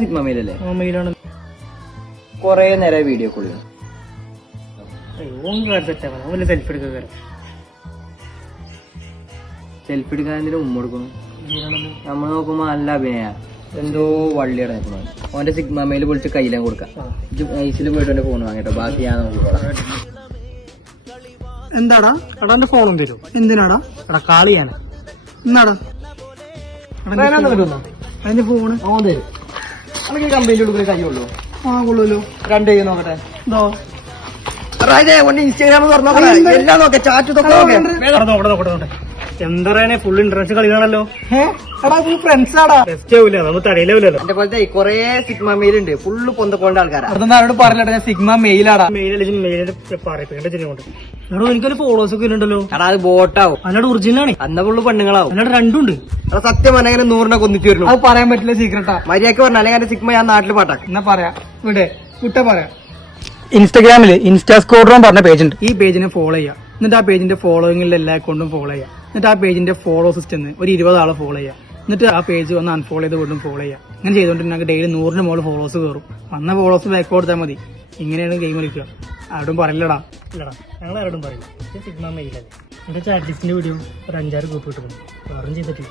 Sigma മെയിലല്ലേ? മെയിലാണ്. കൊറേ നേരം video call selfie എടുക്കാൻ ഉമ്മ കൊടുക്കുന്നു. നമ്മൾ നോക്കുമ്പോ നല്ല അഭിനയ എന്തോ വള്ളിയുടെ നിൽക്കുന്നത്. ഓന്റെ സിഗ്മ മെയിൽ വിളിച്ച് കയ്യിലാൻ കൊടുക്കാം. ഐസിൽ പോയിട്ട് എന്റെ ഫോൺ വാങ്ങിട്ടോ, ബാക്കി ഞാൻ നോക്കിക്കോളാം. എന്താടാ എടാ എന്റെ ഫോണും തരും. എന്തിനാടാ? എടാ കാളിയാണ്. എന്നാടാ അതിന്റെ ഫോണ് ഓൻ തരും. നമുക്ക് കമ്പനിയിൽ കൊടുക്കുന്ന കയ്യുള്ളൂ. ആ കൊള്ളൂല്ലോ. 2 കൈ നോക്കട്ടെ. എന്തോ ഇൻസ്റ്റാഗ്രാം തുറന്നോക്കെ എല്ലാം നോക്കെ, ചാറ്റ് നോക്കെ. എന്താ ഫുൾ ഇന്റർനാഷണൽ കളികളാണല്ലോ. എടാ നീ ഫ്രണ്ട്സ് ആടാ. ബെസ്റ്റ് ആവൂല, നമ്മൾ തടയിലാവില്ലല്ലോ. എന്റെ പോലത്തെ കൊറേ സിഗ്മ മെയിൽ ഉണ്ട്. ഫുള്ള് പൊന്തക്കൊണ്ട ആൾക്കാരാ. ആരോട് പറഞ്ഞില്ല ഞാൻ സിഗ്മ മെയിലാടാ. മെയിലിന്റെ പറയിപ്പിക്കേണ്ട എടോ എനിക്കൊരു ഫോളോസ് ഒക്കെ ഉണ്ടല്ലോ. എടാ അത് ബോട്ടാവും, അല്ലാണ്ട് ഒറിജിനലാണ്. അന്ന ഫുള്ള് പെണ്ണുങ്ങളാവും. അല്ലാണ്ട് രണ്ടുണ്ട്. എടാ സത്യം പറഞ്ഞ 100 കൊന്നിച്ചു വരുന്നു. അത് പറയാൻ പറ്റില്ല, സീക്രട്ടാ. മര്യാദക്ക് പറഞ്ഞ അല്ലെങ്കിൽ സിഗ്മ ഞാൻ നാട്ടിൽ പാട്ടാക്കും. എന്നാ പറയാ വിട്ട പറയാ. ഇൻസ്റ്റാഗ്രാമില് ഇൻസ്റ്റാ സ്കോഡ്രോൺ പറഞ്ഞ പേജ് ഉണ്ട്. ഈ പേജിനെ ഫോളോ ചെയ്യാം. എന്നിട്ട് ആ പേജിന്റെ ഫോളോയിങ്ങിലെ എല്ലാ അക്കൗണ്ടും ഫോളോ ചെയ്യാം. എന്നിട്ട് ആ പേജിന്റെ ഫോളോ സിസ്റ്റം ഒരു 20 ആളെ ഫോളോ ചെയ്യാം. എന്നിട്ട് ആ പേജ് ഒന്ന് അൺഫോളോ ചെയ്ത് വീണ്ടും ഫോളോ ചെയ്യാം. അങ്ങനെ ചെയ്തുകൊണ്ട് ഞങ്ങൾക്ക് ഡെയിലി 100 മുകളിൽ ഫോളോസ് കയറും. വന്ന ഫോളോസ് ബാക്ക് കൊടുത്താൽ മതി. ഇങ്ങനെയാണ് ഗെയിം കളിക്കുക. ആരോടും പറയില്ലടാ. ഇല്ലടാ ഞങ്ങൾ ആരോടും പറയില്ല. സിഗ്മ മെയിലല്ലേ. എന്റെ ചാറ്റ് ലിസ്റ്റിന്റെ വീഡിയോ ഒരു 5-6 ഗ്രൂപ്പ് കിട്ടുന്നു. വേറും ചെയ്തിട്ടില്ല.